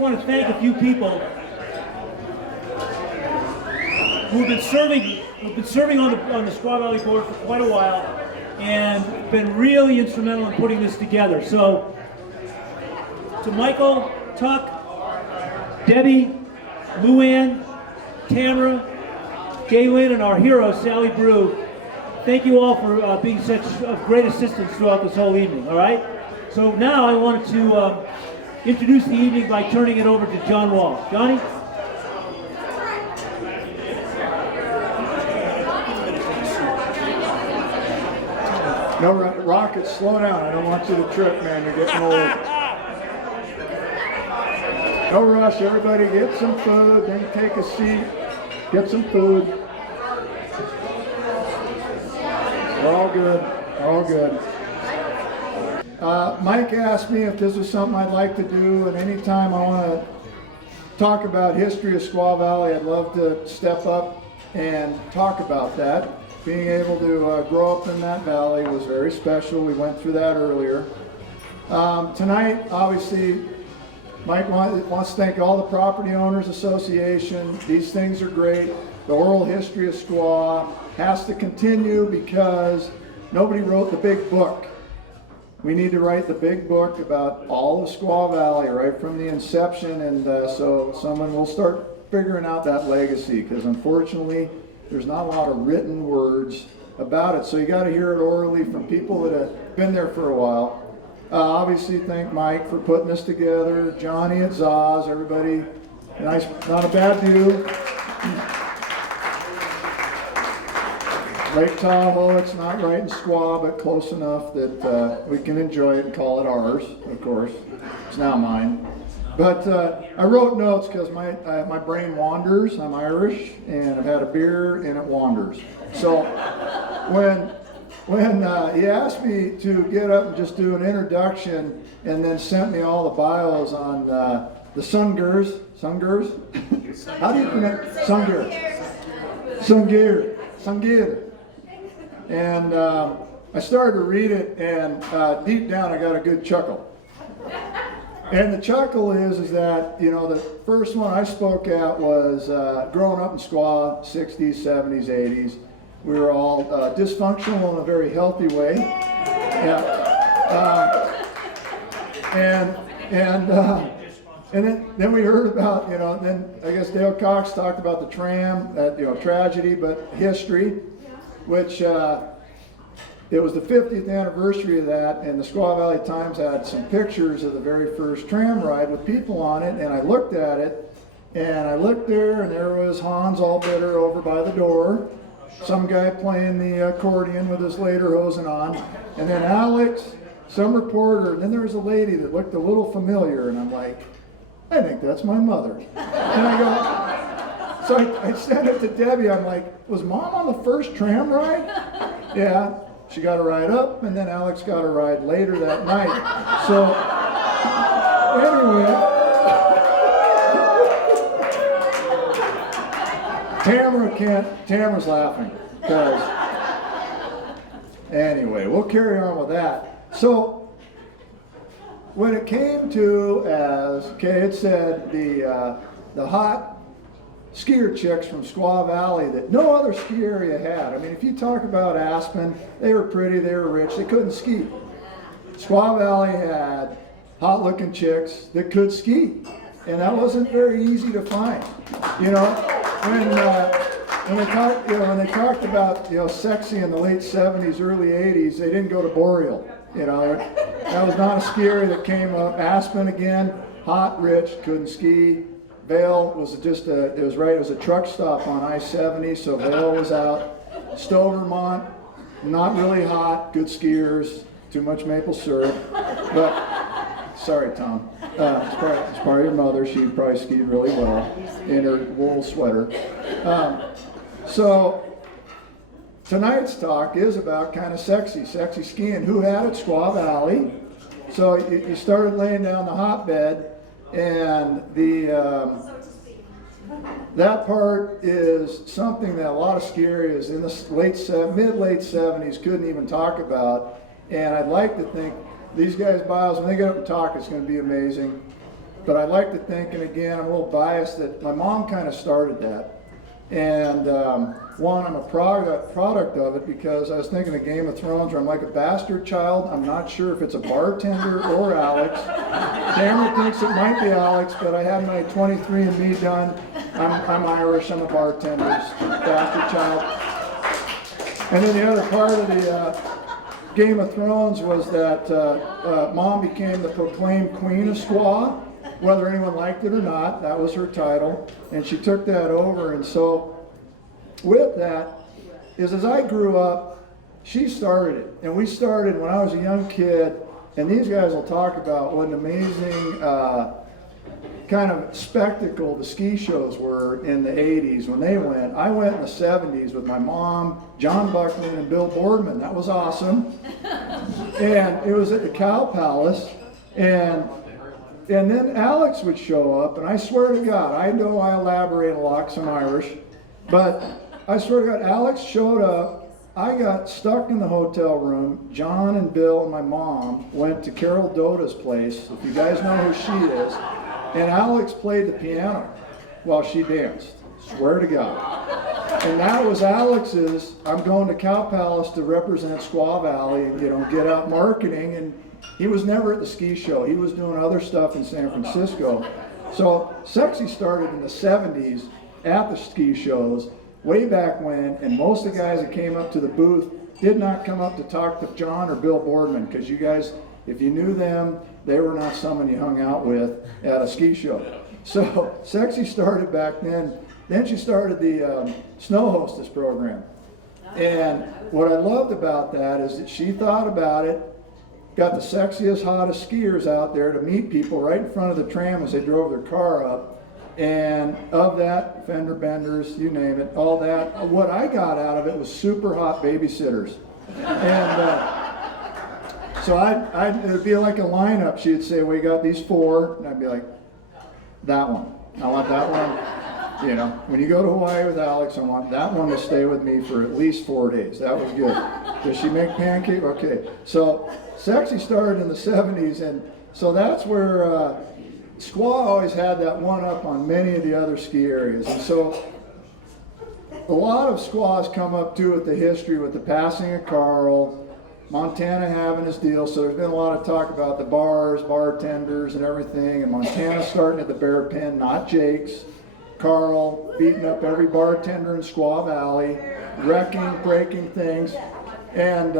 want to thank a few people who've been serving on the Squaw Valley board for quite a while and been really instrumental in putting this together. So, to Michael, Tuck, Debbie, Luann, Tamara, Galen, and our hero, Sally Brew, thank you all for being such great assistance throughout this whole evening, all right? So now I wanted to introduce the evening by turning it over to John Wall. Johnny? No, Rocket, slow down. I don't want you to trip, man. You're getting old. No rush. Everybody get some food, then take a seat. Get some food. We're all good. We're all good. Mike asked me if this was something I'd like to do, and anytime I want to talk about history of Squaw Valley, I'd love to step up and talk about that. Being able to grow up in that valley was very special. We went through that earlier. Tonight, obviously, Mike wants to thank all the Property Owners Association. These things are great. The oral history of Squaw has to continue because nobody wrote the big book. We need to write the big book about all of Squaw Valley right from the inception, and so someone will start figuring out that legacy, because unfortunately there's not a lot of written words about it, so you got to hear it orally from people that have been there for a while. Obviously thank Mike for putting this together, Johnny at Zaz, everybody, nice, not a bad view. Lake Tahoe, it's not right in Squaw, but close enough that we can enjoy it and call it ours, of course. It's now mine. But I wrote notes because my brain wanders. I'm Irish, and I've had a beer, and it wanders. So when he asked me to get up and just do an introduction and then sent me all the bios on the SunGers? How do you pronounce SunGer? SunGer. And I started to read it, and deep down I got a good chuckle. And the chuckle is that, you know, the first one I spoke at was growing up in Squaw, 60s, 70s, 80s. We were all dysfunctional in a very healthy way. Yeah. And then we heard about, you know, then I guess Dale Cox talked about the tram, you know, tragedy, but history, which it was the 50th anniversary of that, and the Squaw Valley Times had some pictures of the very first tram ride with people on it, and I looked at it, and I looked there, and there was Hans Allbitter over by the door, some guy playing the accordion with his lederhosen on, and then Alex, some reporter, and then there was a lady that looked a little familiar, and I'm like, I think that's my mother. And I go, so I sent it to Debbie, I'm like, was Mom on the first tram ride? Yeah. She got a ride up, and then Alex got a ride later that night. So, anyway, Tamara's laughing, because, anyway, we'll carry on with that. So, when it came to, it said the hot skier chicks from Squaw Valley that no other ski area had. I mean, if you talk about Aspen, they were pretty, they were rich, they couldn't ski. Squaw Valley had hot-looking chicks that could ski, and that wasn't very easy to find. You know, when they talked about, you know, sexy in the late 70s, early 80s, they didn't go to Boreal. You know, that was not a ski area that came up. Aspen again, hot, rich, couldn't ski. Vail was just it was a truck stop on I-70, so Vail was out. Stowe, Vermont, not really hot, good skiers, too much maple syrup. But, sorry, Tom. It's probably your mother. She probably skied really well in her wool sweater. So, tonight's talk is about kind of sexy skiing. Who had it? Squaw Valley. So you started laying down the hotbed. And that part is something that a lot of ski areas in the mid-late 70s couldn't even talk about. And I'd like to think these guys' bios, when they get up and talk, it's going to be amazing. but I like to think, and again, I'm a little biased, that my mom kind of started that. And one, I'm a product of it because I was thinking of Game of Thrones where I'm like a bastard child. I'm not sure if it's a bartender or Alex. Cameron thinks it might be Alex, but I had my 23andMe done. I'm Irish, I'm a bartender's bastard child. And then the other part of the Game of Thrones was that Mom became the proclaimed Queen of Squaw. Whether anyone liked it or not, that was her title, and she took that over. And so with that is, as I grew up, she started it, and we started when I was a young kid, and these guys will talk about what an amazing kind of spectacle the ski shows were in the 80s when they went. I went in the 70s with my mom, John Buckman, and Bill Boardman. That was awesome. And it was at the Cow Palace, and then Alex would show up, and I swear to God, I know I elaborate a lot because I'm Irish, but I swear to God, Alex showed up. I got stuck in the hotel room. John and Bill and my mom went to Carol Doda's place, if you guys know who she is, and Alex played the piano while she danced. Swear to God. And that was Alex's, I'm going to Cow Palace to represent Squaw Valley and, get out marketing, and he was never at the ski show. He was doing other stuff in San Francisco. So Sexy started in the 70s at the ski shows, way back when, and most of the guys that came up to the booth did not come up to talk to John or Bill Boardman, because you guys, if you knew them, they were not someone you hung out with at a ski show. So Sexy started back then. Then she started the Snow Hostess program. And what I loved about that is that she thought about it, got the sexiest, hottest skiers out there to meet people right in front of the tram as they drove their car up. And of that, fender benders, you name it, all that, what I got out of it was super hot babysitters. And so it'd be like a lineup. She'd say, we got these 4, and I'd be like, that one. I want that one. When you go to Hawaii with Alex, I want that one to stay with me for at least 4 days. That was good. Does she make pancake? Okay. So Sexy started in the 70s, and so that's where Squaw always had that one up on many of the other ski areas. And so a lot of Squaws come up too with the history with the passing of Carl, Montana having his deal. So there's been a lot of talk about the bars, bartenders, and everything, and Montana starting at the Bear Pen, not Jake's. Carl beating up every bartender in Squaw Valley, wrecking, breaking things. And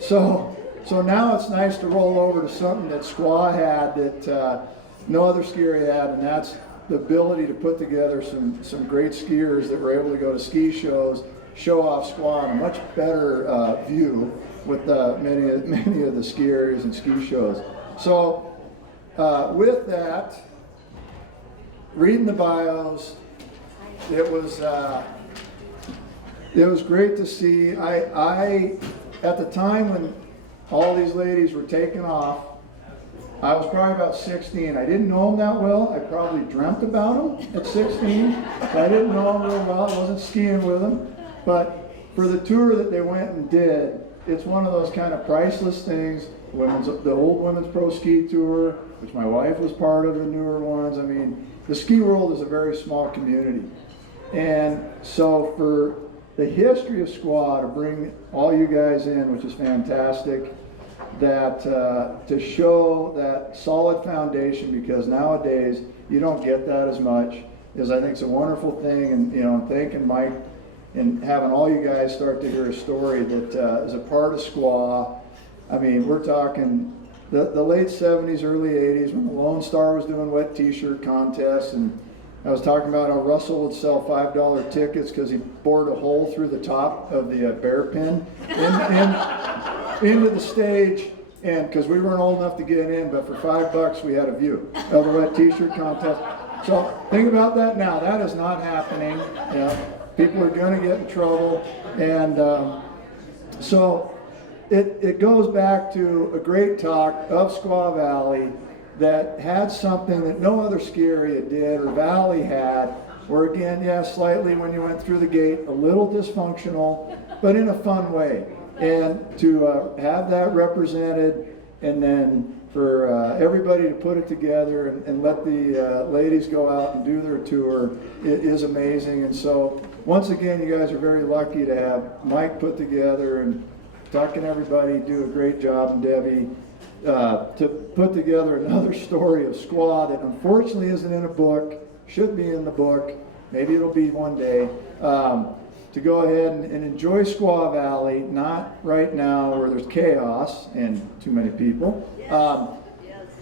so now it's nice to roll over to something that Squaw had that no other ski area had, and that's the ability to put together some great skiers that were able to go to ski shows, show off Squaw in a much better view with many of the ski areas and ski shows. So with that, reading the bios, it was great to see. I at the time when all these ladies were taking off, I was probably about 16. I didn't know them that well. I probably dreamt about them at 16. So I didn't know them real well. I wasn't skiing with them. But for the tour that they went and did, it's one of those kind of priceless things. The old Women's Pro Ski Tour, which my wife was part of, the newer ones. I mean, the ski world is a very small community. And so for the history of Squaw to bring all you guys in, which is fantastic, that to show that solid foundation, because nowadays you don't get that as much, is I think it's a wonderful thing. And thanking Mike and having all you guys start to hear a story that is a part of Squaw. I mean, we're talking the late 70s, early 80s, when the Lone Star was doing wet t-shirt contests, and I was talking about how Russell would sell $5 tickets because he bored a hole through the top of the bear pin into the stage, and because we weren't old enough to get in, but for $5 we had a view of the wet t-shirt contest. So think about that now. That is not happening. People are going to get in trouble, and so it goes back to a great talk of Squaw Valley that had something that no other ski area did or valley had, where again, slightly when you went through the gate, a little dysfunctional, but in a fun way. And to have that represented, and then for everybody to put it together and let the ladies go out and do their tour is amazing. And so once again, you guys are very lucky to have Mike put together and Tuck and everybody do a great job, and Debbie, to put together another story of Squaw that unfortunately isn't in a book, should be in the book, maybe it'll be one day, to go ahead and enjoy Squaw Valley, not right now where there's chaos and too many people,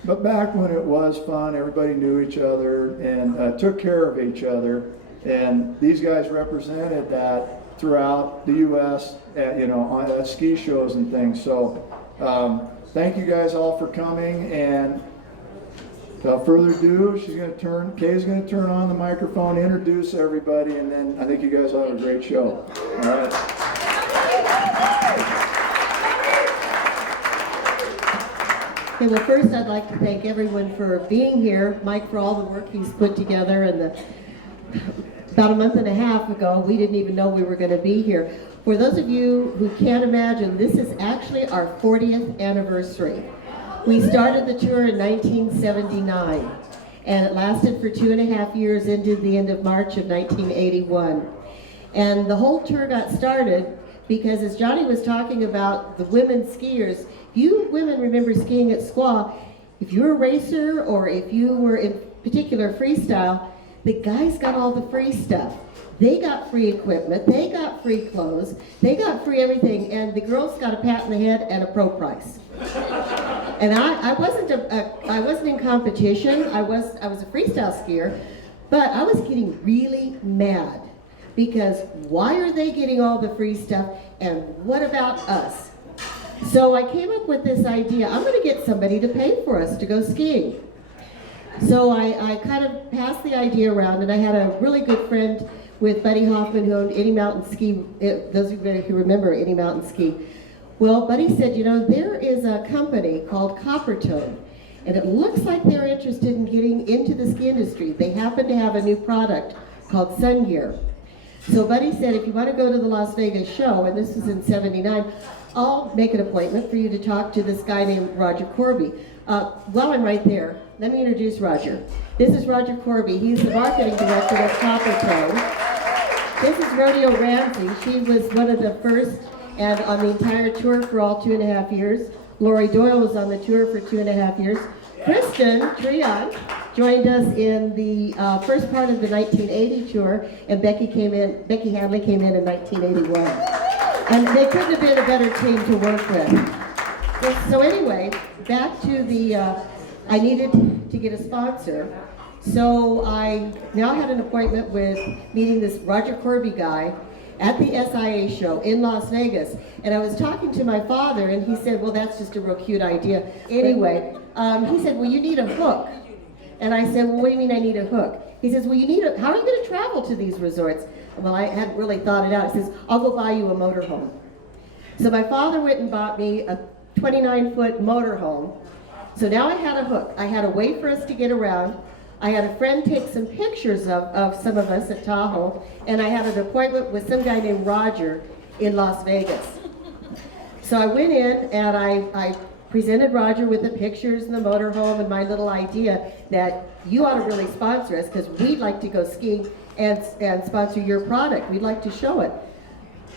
but back when it was fun, everybody knew each other and took care of each other, and these guys represented that throughout the U.S. At ski shows and things. So thank you guys all for coming, and without further ado, Kay's going to turn on the microphone, introduce everybody, and then I think you guys will have a great show. All right. Okay, well, first I'd like to thank everyone for being here. Mike for all the work he's put together, and about a month and a half ago, we didn't even know we were going to be here. For those of you who can't imagine, this is actually our 40th anniversary. We started the tour in 1979, and it lasted for 2.5 years into the end of March of 1981. And the whole tour got started because, as Johnny was talking about the women skiers, you women remember skiing at Squaw, if you were a racer or if you were in particular freestyle, the guys got all the free stuff. They got free equipment, they got free clothes, they got free everything, and the girls got a pat in the head and a pro price. And I wasn't in competition. I was a freestyle skier, but I was getting really mad because why are they getting all the free stuff and what about us? So I came up with this idea. I'm going to get somebody to pay for us to go skiing. So I kind of passed the idea around, and I had a really good friend with Buddy Hoffman who owned Any Mountain Ski. Those of you who remember Any Mountain Ski. Well, Buddy said, there is a company called Coppertone, and it looks like they're interested in getting into the ski industry. They happen to have a new product called SunGer. So Buddy said, if you want to go to the Las Vegas show, and this was in '79, I'll make an appointment for you to talk to this guy named Roger Corby. While I'm right there, let me introduce Roger. This is Roger Corby. He's the marketing director of Coppertone. This is Rodeo Ramsey. She was one of the first and on the entire tour for all 2.5 years. Lori Doyle was on the tour for 2.5 years. Kristen Trion joined us in the first part of the 1980 tour, and Becky Hadley came in 1981. And they couldn't have been a better team to work with. So anyway, back to the, I needed to get a sponsor. So I now had an appointment with meeting this Roger Corby guy at the SIA show in Las Vegas. And I was talking to my father, and he said, well, that's just a real cute idea. Anyway, he said, well, you need a hook. And I said, well, what do you mean I need a hook? He says, well, how are you going to travel to these resorts? Well, I hadn't really thought it out. He says, I'll go buy you a motorhome. So my father went and bought me a 29-foot motorhome. So now I had a hook. I had a way for us to get around. I had a friend take some pictures of some of us at Tahoe, and I had an appointment with some guy named Roger in Las Vegas. So I went in and I presented Roger with the pictures and the motorhome and my little idea that you ought to really sponsor us because we'd like to go skiing and sponsor your product. We'd like to show it.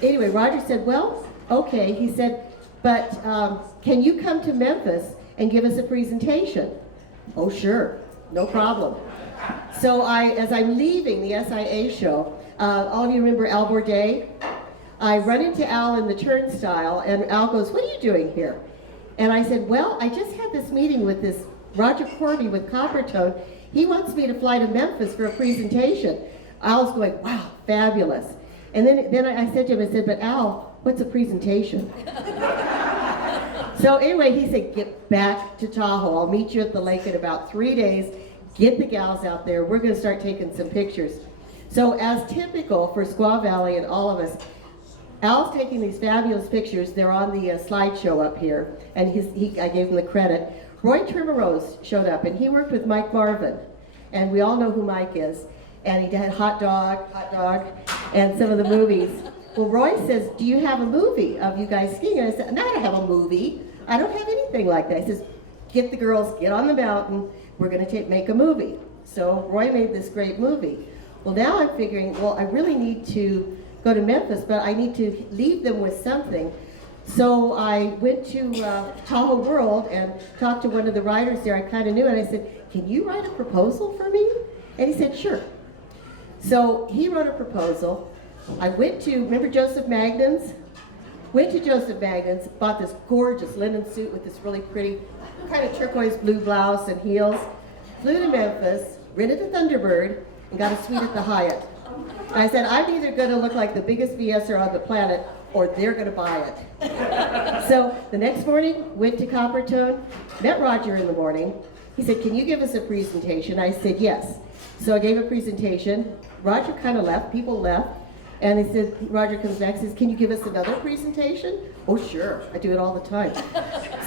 Anyway, Roger said, well, okay. He said, but can you come to Memphis and give us a presentation? Oh, sure. No problem. So as I'm leaving the SIA show, all of you remember Al Bourdet? I run into Al in the turnstile, and Al goes, what are you doing here? And I said, well, I just had this meeting with this Roger Corby with Coppertone. He wants me to fly to Memphis for a presentation. Al's going, wow, fabulous. And then I said to him, I said, but Al, what's a presentation? So anyway, he said, get back to Tahoe. I'll meet you at the lake in about 3 days. Get the gals out there. We're going to start taking some pictures. So as typical for Squaw Valley and all of us, Al's taking these fabulous pictures. They're on the slideshow up here, and I gave him the credit. Roy Termerose showed up, and he worked with Mike Marvin, and we all know who Mike is. And he did Hot Dog, and some of the movies. Well, Roy says, do you have a movie of you guys skiing? And I said, no, I don't have a movie. I don't have anything like that. He says, get the girls, get on the mountain, we're gonna make a movie. So Roy made this great movie. Well, now I'm figuring, well, I really need to go to Memphis, but I need to leave them with something. So I went to Tahoe World and talked to one of the writers there I kind of knew, and I said, can you write a proposal for me? And he said, sure. So he wrote a proposal. I went to, remember Joseph Magnan's? Went to Joseph Magnan's, bought this gorgeous linen suit with this really pretty kind of turquoise blue blouse and heels, flew to Memphis, rented a Thunderbird, and got a suite at the Hyatt. And I said, I'm either going to look like the biggest BSer on the planet, or they're going to buy it. So the next morning, went to Coppertone, met Roger in the morning. He said, can you give us a presentation? I said, yes. So I gave a presentation. Roger kind of left, people left. And he said, Roger comes back and says, can you give us another presentation? Oh, sure, I do it all the time.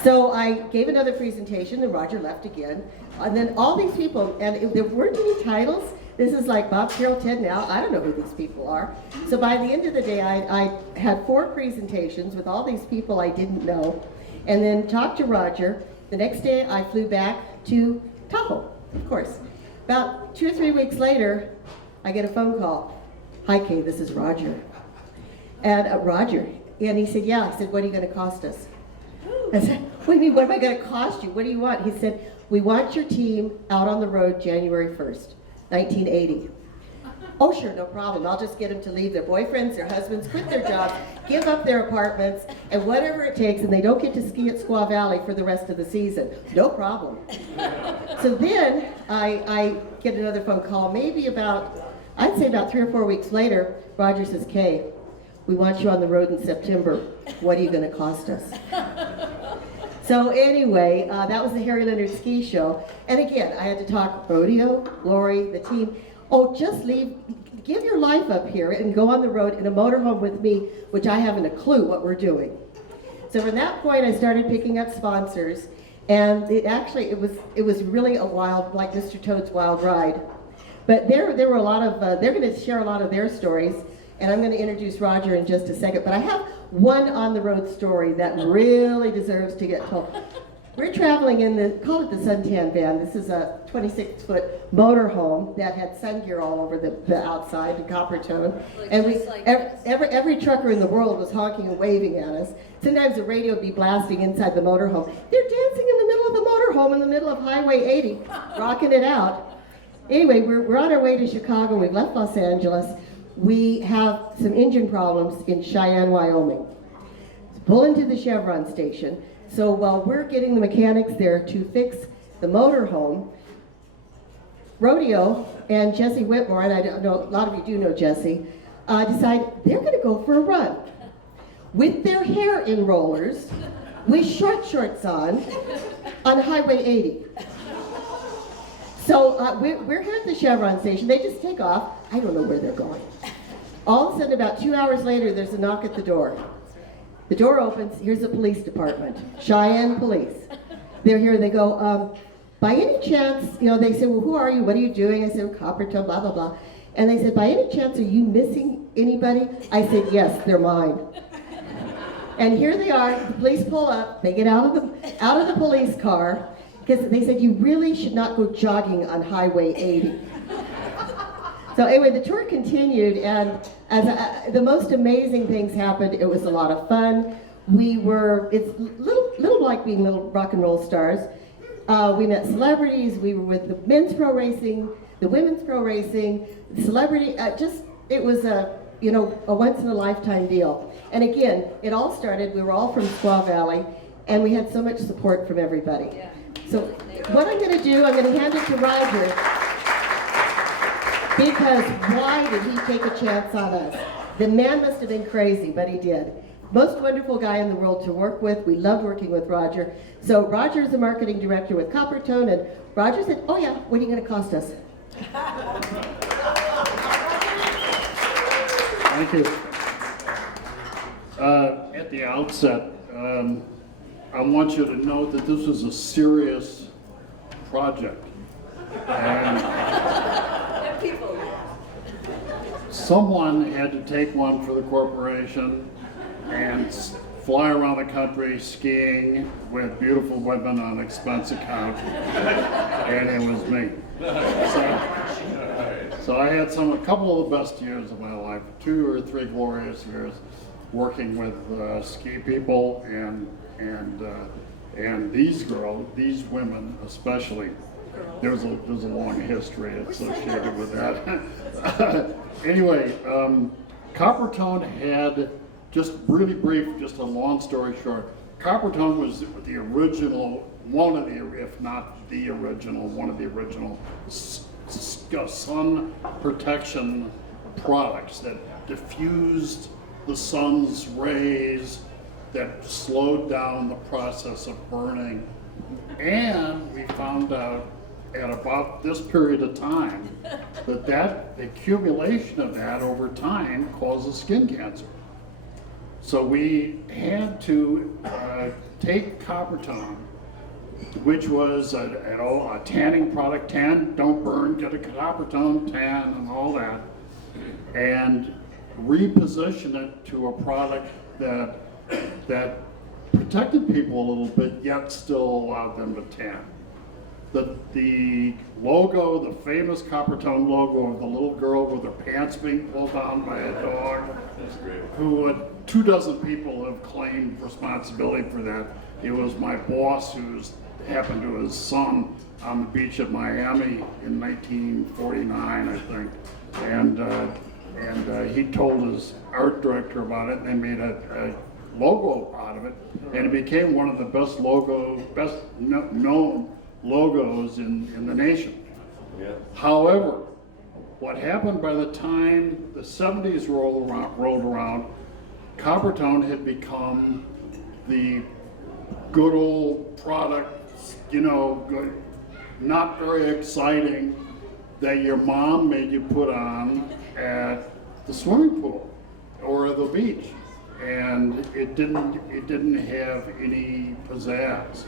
So I gave another presentation and Roger left again. And then all these people, and there weren't any titles. This is like Bob, Carol, Ted now. I don't know who these people are. So by the end of the day, I had 4 presentations with all these people I didn't know. And then talked to Roger. The next day, I flew back to Tahoe, of course. About 2 or 3 weeks later, I get a phone call. Hi, Kay, this is Roger. And Roger, and he said, yeah. I said, what are you going to cost us? I said, what do you mean, what am I going to cost you? What do you want? He said, we want your team out on the road January 1st, 1980. Oh, sure, no problem. I'll just get them to leave their boyfriends, their husbands, quit their jobs, give up their apartments, and whatever it takes, and they don't get to ski at Squaw Valley for the rest of the season. No problem. So then I get another phone call, maybe I'd say about 3 or 4 weeks later. Roger says, Kay, we want you on the road in September. What are you going to cost us? So anyway, that was the Harry Leonard Ski Show. And again, I had to talk rodeo, Lori, the team. Oh, just give your life up here and go on the road in a motorhome with me, which I haven't a clue what we're doing. So from that point, I started picking up sponsors, and it was really a wild, like Mr. Toad's Wild Ride. But there were a lot of, they're going to share a lot of their stories, and I'm going to introduce Roger in just a second. But I have one on-the-road story that really deserves to get told. We're traveling in call it the suntan van. This is a 26-foot motorhome that had SunGer all over the outside, the Coppertone. And every trucker in the world was honking and waving at us. Sometimes the radio would be blasting inside the motorhome. They're dancing in the middle of the motorhome in the middle of Highway 80, rocking it out. Anyway, we're on our way to Chicago. We've left Los Angeles. We have some engine problems in Cheyenne, Wyoming. Pull into the Chevron station. So while we're getting the mechanics there to fix the motorhome, Rodeo and Jesse Whitmore, and I don't know, a lot of you do know Jesse, decide they're going to go for a run with their hair in rollers, with shorts on Highway 80. So we're here at the Chevron station. They just take off. I don't know where they're going. All of a sudden, about 2 hours later, there's a knock at the door. The door opens. Here's the police department, Cheyenne Police. They're here. They go, by any chance, they say, well, who are you? What are you doing? I said, Coppertone, blah, blah, blah. And they said, by any chance, are you missing anybody? I said, yes, they're mine. And here they are. The police pull up. They get out of the police car, because they said, you really should not go jogging on Highway 80. So anyway, the tour continued, and as the most amazing things happened. It was a lot of fun. It's little like being little rock and roll stars. We met celebrities. We were with the men's pro racing, the women's pro racing, celebrity. It was a once in a lifetime deal. And again, it all started. We were all from Squaw Valley, and we had so much support from everybody. Yeah. So what I'm going to do, I'm going to hand it to Roger, because why did he take a chance on us? The man must have been crazy, but he did. Most wonderful guy in the world to work with. We loved working with Roger. So Roger is the marketing director with Coppertone, and Roger said, oh yeah, what are you going to cost us? Thank you. At the outset, I want you to know that this was a serious project. And someone had to take one for the corporation and fly around the country skiing with beautiful women on expense account, and it was me. So I had a couple of the best years of my life, 2 or 3 glorious years working with ski people and these women especially. There's a long history associated with that. Anyway, Coppertone had, just really brief, just a long story short, Coppertone was the original, one of the, if not the original, one of the original sun protection products that diffused the sun's rays, that slowed down the process of burning. And we found out at about this period of time that the accumulation of that over time causes skin cancer. So we had to take Coppertone, which was a tanning product, don't burn, get a Coppertone tan and all that, and reposition it to a product that protected people a little bit, yet still allowed them to tan. The logo, the famous Coppertone logo of the little girl with her pants being pulled down by a dog, who 24 people have claimed responsibility for that. It was my boss, who happened to his son on the beach at Miami in 1949, I think, and he told his art director about it, and they made a logo out of it, and it became one of the best known logos in the nation. Yeah. However, what happened by the time the 70s rolled around, Coppertone had become the good old product, good, not very exciting, that your mom made you put on at the swimming pool or the beach. And it didn't have any pizzazz.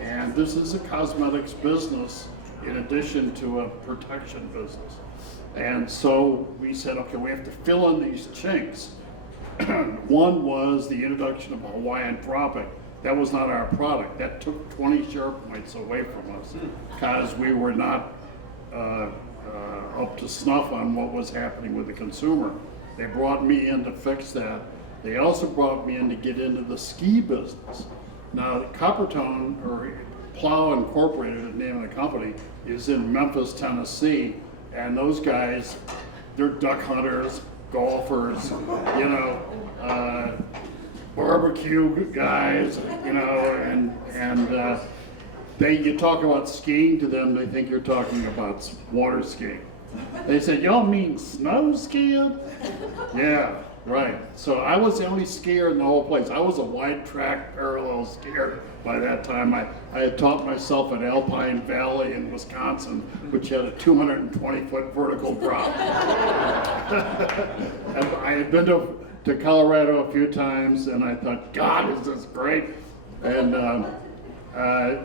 And this is a cosmetics business in addition to a protection business. And so we said, okay, we have to fill in these chinks. One was the introduction of Hawaiian Tropic. That was not our product. That took 20 share points away from us because we were not up to snuff on what was happening with the consumer. They brought me in to fix that. They also brought me in to get into the ski business. Now, Coppertone, or Plow Incorporated, the name of the company, is in Memphis, Tennessee, and those guys, they're duck hunters, golfers, barbecue guys, and you talk about skiing to them, they think you're talking about water skiing. They said, y'all mean snow skiing? Yeah. Right. So I was the only skier in the whole place. I was a wide track parallel skier by that time. I had taught myself at Alpine Valley in Wisconsin, which had a 220-foot vertical drop. And I had been to Colorado a few times, and I thought, God, is this great? And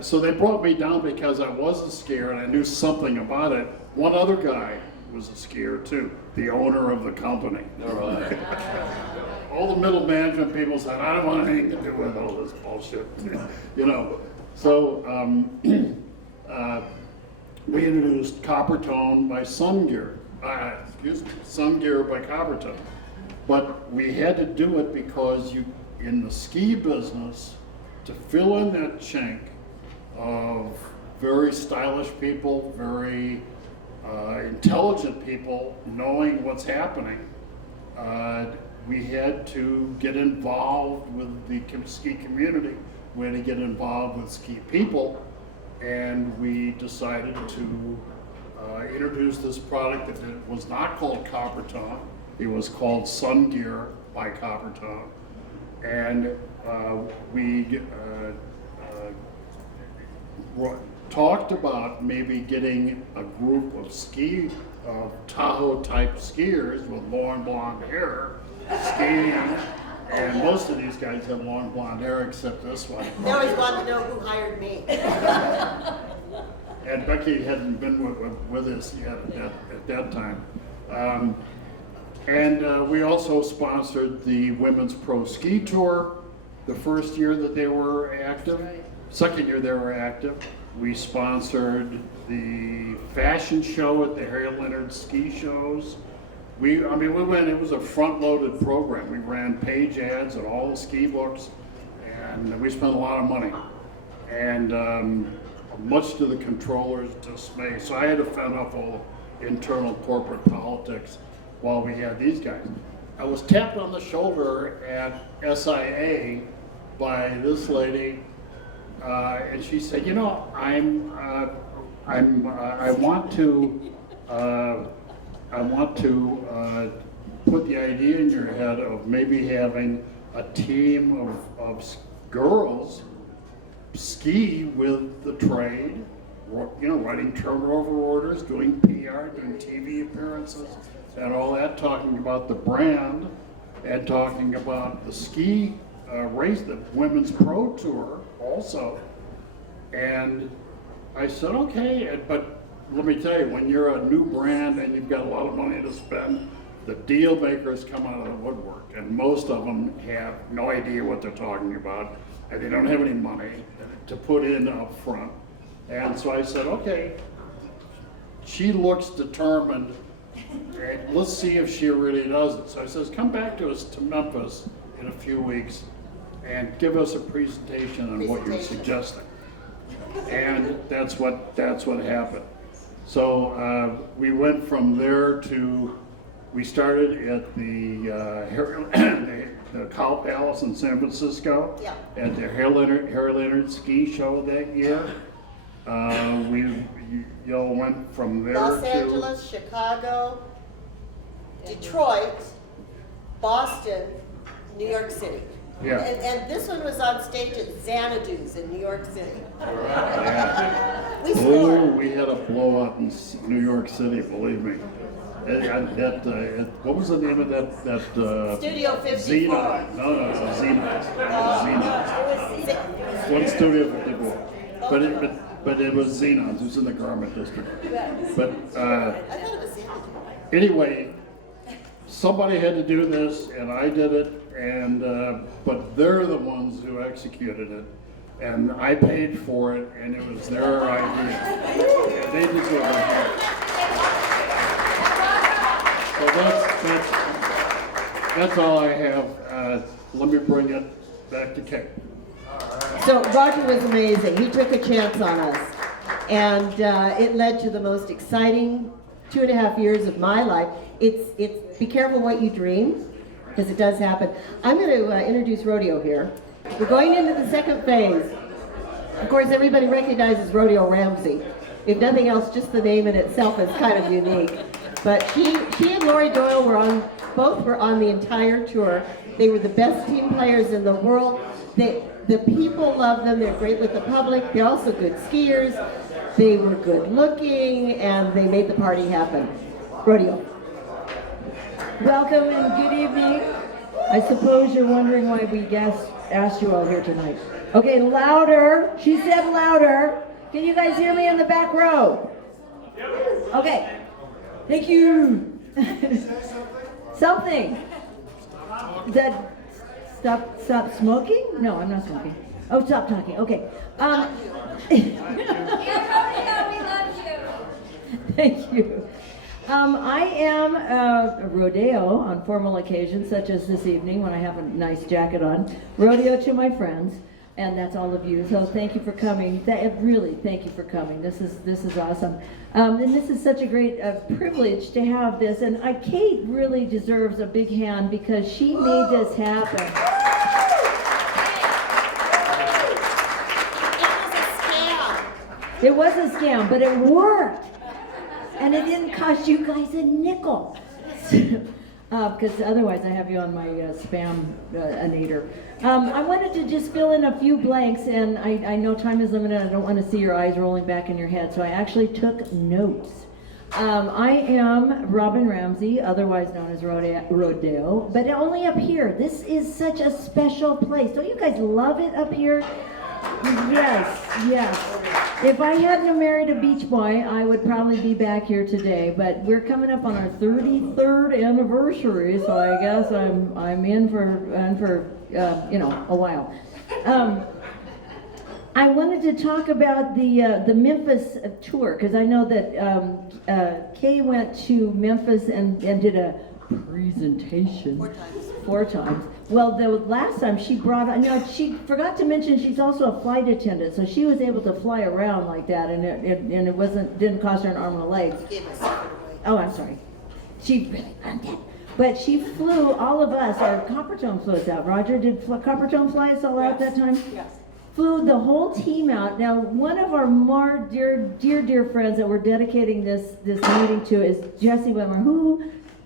so they brought me down because I was a skier and I knew something about it. One other guy was a skier too, the owner of the company. All right. All the middle management people said, I don't want anything to do with all this bullshit. So we introduced Coppertone by SunGer. SunGer by Coppertone. But we had to do it because in the ski business, to fill in that chink of very stylish people, very intelligent people knowing what's happening, we had to get involved with the ski community. We had to get involved with ski people, and we decided to introduce this product that was not called Coppertone. It was called SunGer by Coppertone, and we talked about maybe getting a group of Tahoe type skiers with long blonde hair skiing, and most of these guys have long blonde hair except this one. They always want to know who hired me. And Becky hadn't been with us yet at that time. And we also sponsored the Women's Pro Ski Tour the first year that they were active. Second year they were active, we sponsored the fashion show at the Harry Leonard ski shows. We went, it was a front-loaded program. We ran page ads in all the ski books, and we spent a lot of money. And much to the controller's dismay. So I had to fend off all internal corporate politics while we had these guys. I was tapped on the shoulder at SIA by this lady, and she said, "You know, I want to put the idea in your head of maybe having a team of girls ski with the trade, writing turnover orders, doing PR, doing TV appearances, and all that, talking about the brand and talking about the ski race, the women's pro tour also." And I said, okay, but let me tell you, when you're a new brand and you've got a lot of money to spend, the deal makers come out of the woodwork, and most of them have no idea what they're talking about, and they don't have any money to put in up front. And so I said, okay, she looks determined, and let's see if she really does it. So I says, come back to us to Memphis in a few weeks and give us a presentation on what you're suggesting. And that's what happened. So we went from there to, we started at the Cow Palace in San Francisco, Yeah. at the Harry Leonard ski show that year. We all went from there Los to Angeles, Chicago, Detroit, Boston, New York City. Yeah. And this one was on stage at Xanadu's in New York City. Yeah. We Oh, scored. we had a blowout in New York City, believe me. What was the name of that? Studio 54. Xenon. No, it was a Xenon. Xenon. It was One Studio 54. But it was Xenon's. It was in the garment district. But I thought it was Xanadu. anyway, somebody had to do this, and I did it. And but they're the ones who executed it, and I paid for it, and it was their idea. And they deserve it. So that's all I have. Let me bring it back to Kate. So Roger was amazing. He took a chance on us, and it led to the most exciting 2.5 years of my life. It's be careful what you dream, because it does happen. I'm going to introduce Rodeo here. We're going into the second phase. Of course, everybody recognizes Rodeo Ramsey. If nothing else, just the name in itself is kind of unique. But she and Lori Doyle both were on the entire tour. They were the best team players in the world. The people love them. They're great with the public. They're also good skiers. They were good looking, and they made the party happen. Rodeo. Welcome and good evening. I suppose you're wondering why we asked you all here tonight. Okay, louder. She said louder. Can you guys hear me in the back row? Okay. Thank you. Something. That stop smoking? No, I'm not smoking. Oh, stop talking. Okay. Thank you. I am a rodeo on formal occasions, such as this evening when I have a nice jacket on. Rodeo to my friends, and that's all of you. So thank you for coming. Really, thank you for coming. This is awesome, and this is such a great privilege to have this. And Kate really deserves a big hand because she made this happen. It was a scam, but it worked. And it didn't cost you guys a nickel. Because otherwise I have you on my spam-anator. I wanted to just fill in a few blanks, and I know time is limited. I don't want to see your eyes rolling back in your head, so I actually took notes. I am Robin Ramsey, otherwise known as Rodeo, but only up here. This is such a special place. Don't you guys love it up here? Yes. If I hadn't married a beach boy, I would probably be back here today. But we're coming up on our 33rd anniversary, so I guess I'm in for a while. I wanted to talk about the Memphis tour, because I know that Kay went to Memphis and did a presentation. 4 times. 4 times. Well, the last time she she forgot to mention she's also a flight attendant, so she was able to fly around like that, and it didn't cost her an arm and a leg. Gave us away. Oh, I'm sorry. She really earned it. But she flew all of us, our Coppertone flew us out. Roger, did Coppertone fly us all out that time? Yes. Flew the whole team out. Now, one of our more dear friends that we're dedicating this meeting to is Jessie Wimmer.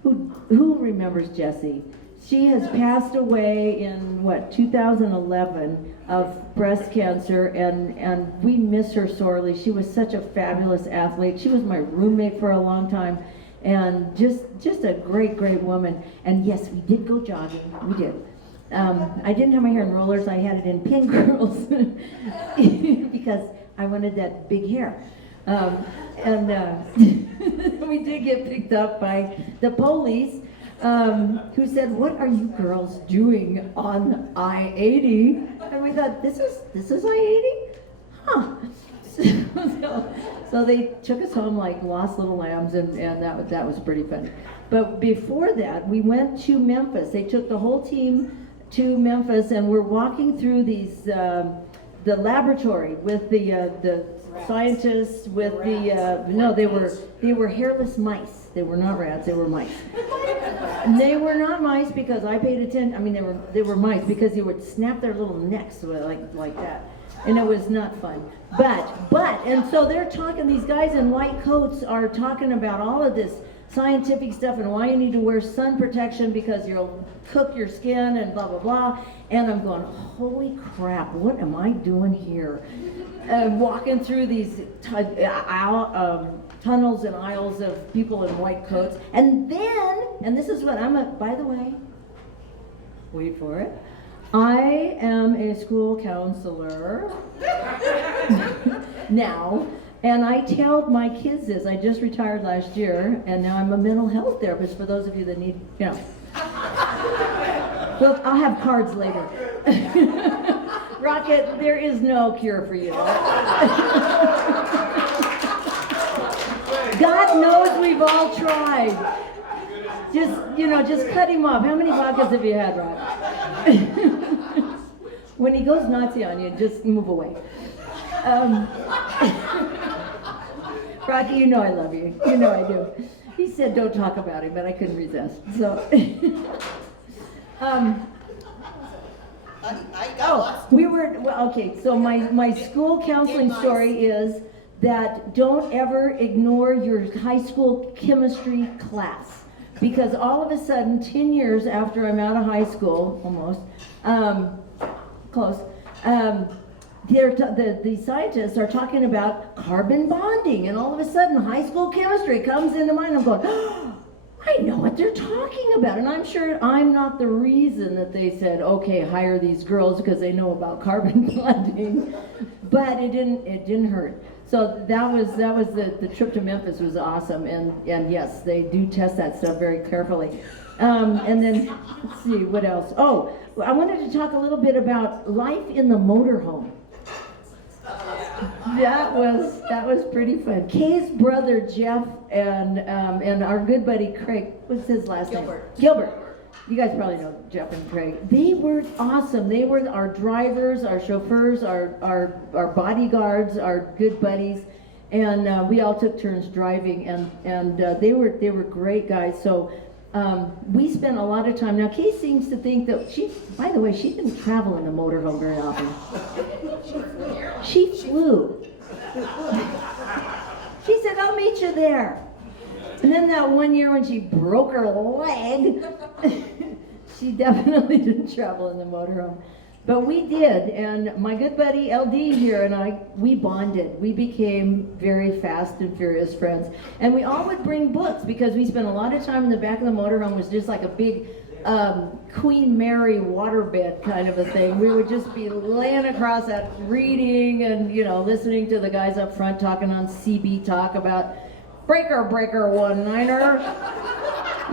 Who remembers Jessie? She has passed away in 2011 of breast cancer, and we miss her sorely. She was such a fabulous athlete. She was my roommate for a long time, and just a great woman. And yes, we did go jogging. We did. I didn't have my hair in rollers. I had it in pin curls because I wanted that big hair. We did get picked up by the police, who said, "What are you girls doing on I-80?" And we thought, this is I-80? Huh. So they took us home like lost little lambs, and that was pretty funny. But before that, we went to Memphis. They took the whole team to Memphis, and we're walking through these the laboratory with the scientists with they were hairless mice. They were not rats, they were mice. They were not mice because I paid attention. I mean, they were mice because they would snap their little necks like that, and it was not fun. And so they're talking. These guys in white coats are talking about all of this scientific stuff and why you need to wear sun protection because you'll cook your skin and blah blah blah. And I'm going, holy crap, what am I doing here? Walking through these tunnels and aisles of people in white coats. And this is what by the way, wait for it, I am a school counselor now. And I tell my kids this. I just retired last year, and now I'm a mental health therapist for those of you that need, Well, I'll have cards later. Rocket, there is no cure for you. God knows we've all tried. Just cut him off. How many vodkas have you had, Rock? When he goes Nazi on you, just move away. Rocky, you know I love you. You know I do. He said don't talk about him, but I couldn't resist. So, I got lost. Okay, so my school counseling story is that don't ever ignore your high school chemistry class, because all of a sudden, 10 years after I'm out of high school, almost, close, the scientists are talking about carbon bonding, and all of a sudden high school chemistry comes into mind. I'm going, oh, I know what they're talking about, and I'm sure I'm not the reason that they said, okay, hire these girls because they know about carbon bonding, but it didn't hurt. So that was the trip to Memphis was awesome, and yes, they do test that stuff very carefully. And then let's see what else. Oh, I wanted to talk a little bit about life in the motorhome. That was pretty fun. Kay's brother Jeff and our good buddy Craig, what's his last name? Gilbert. You guys probably know Jeff and Craig. They were awesome. They were our drivers, our chauffeurs, our bodyguards, our good buddies, and we all took turns driving. And they were great guys. So we spent a lot of time. Now Kay seems to think that she didn't travel in the motorhome very often. She flew. She said, "I'll meet you there." And then that one year when she broke her leg, she definitely didn't travel in the motorhome. But we did, and my good buddy LD here and I, we bonded. We became very fast and furious friends. And we all would bring books because we spent a lot of time in the back of the motorhome. Was just like a big Queen Mary waterbed kind of a thing. We would just be laying across that reading and, listening to the guys up front talking on CB Talk about breaker one-liner.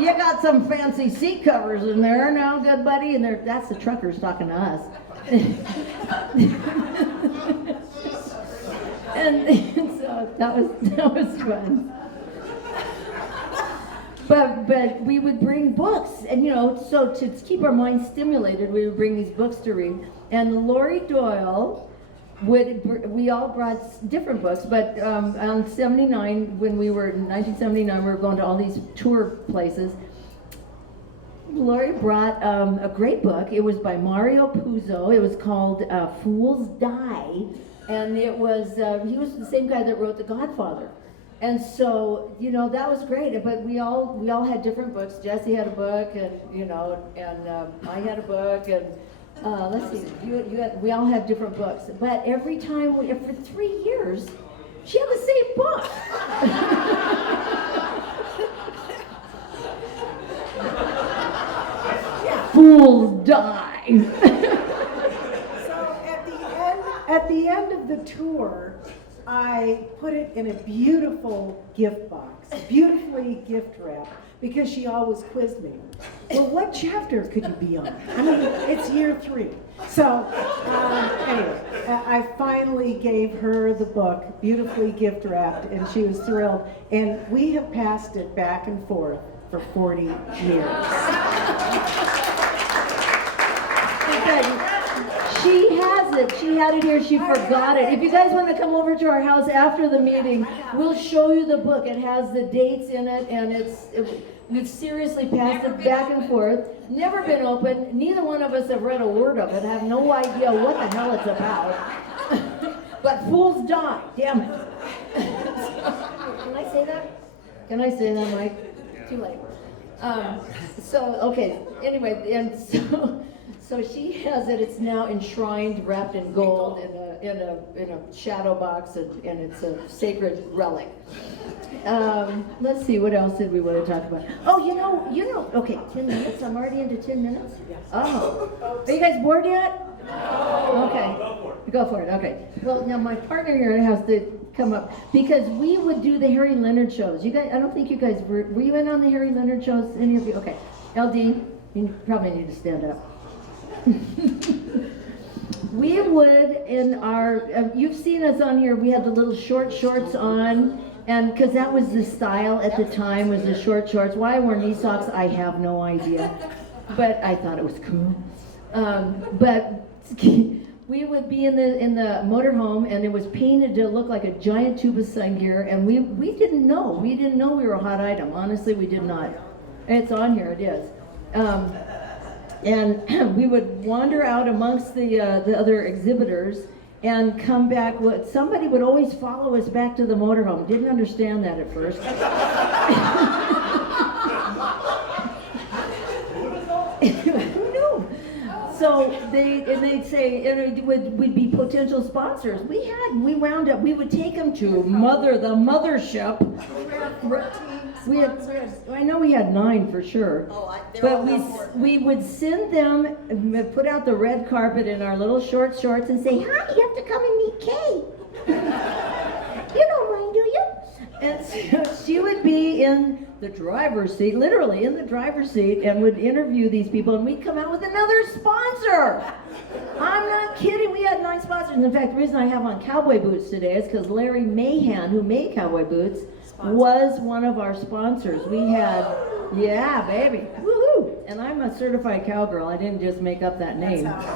You got some fancy seat covers in there now, good buddy, and that's the truckers talking to us. and so that was fun. But we would bring books, and so to keep our minds stimulated, we would bring these books to read. And Lori Doyle we all brought different books, but on 79, when we were in 1979, we were going to all these tour places. Lori brought a great book. It was by Mario Puzo. It was called Fools Die, and it was he was the same guy that wrote The Godfather. And so, that was great. But we all had different books. Jesse had a book, and I had a book, and let's see, we all had different books. But every time, for 3 years, she had the same book. Fools die. So at the end of the tour, I put it in a beautiful gift box, beautifully gift wrapped, because she always quizzed me. Well, what chapter could you be on? I mean, it's year 3. So anyway, I finally gave her the book, beautifully gift wrapped, and she was thrilled. And we have passed it back and forth for 40 years. She has it. She had it here. She forgot it. If you guys want to come over to our house after the meeting, we'll show you the book. It has the dates in it, and we've seriously passed it back and forth. Never been opened. Neither one of us have read a word of it. Have no idea what the hell it's about. But fools die. Damn it. Can I say that? Can I say that, Mike? Too late. Okay. Anyway, and so she has it. It's now enshrined, wrapped in gold, in a shadow box, and it's a sacred relic. Let's see, what else did we want to talk about? Oh, okay, 10 minutes. I'm already into 10 minutes. Oh, are you guys bored yet? Okay, go for it. Okay. Well, now my partner here has to come up because we would do the Harry Leonard shows. You guys, I don't think you guys were you in on the Harry Leonard shows? Any of you? Okay. LD, you probably need to stand up. We would in our, you've seen us on here, we had the little short shorts on, and because that was the style at the time, was the short shorts. Why I wore knee socks, I have no idea, but I thought it was cool. But we would be in the motorhome, and it was painted to look like a giant tube of SunGer, and we didn't know we were a hot item. Honestly, we did not. It's on here, it is. And we would wander out amongst the other exhibitors and come back. Somebody would always follow us back to the motorhome. Didn't understand that at first. Who knew? So they'd say we'd be potential sponsors. We wound up. We would take them to the mothership. I know we had 9 for sure. But we would send them, put out the red carpet in our little short shorts and say, "Hi, you have to come and meet Kay." You don't mind, do you? And so she would be in the driver's seat, literally in the driver's seat, and would interview these people, and we'd come out with another sponsor. I'm not kidding. We had 9 sponsors. In fact, the reason I have on cowboy boots today is because Larry Mahan, who made cowboy boots, was one of our sponsors. We had, yeah, baby, woohoo! And I'm a certified cowgirl. I didn't just make up that name. Now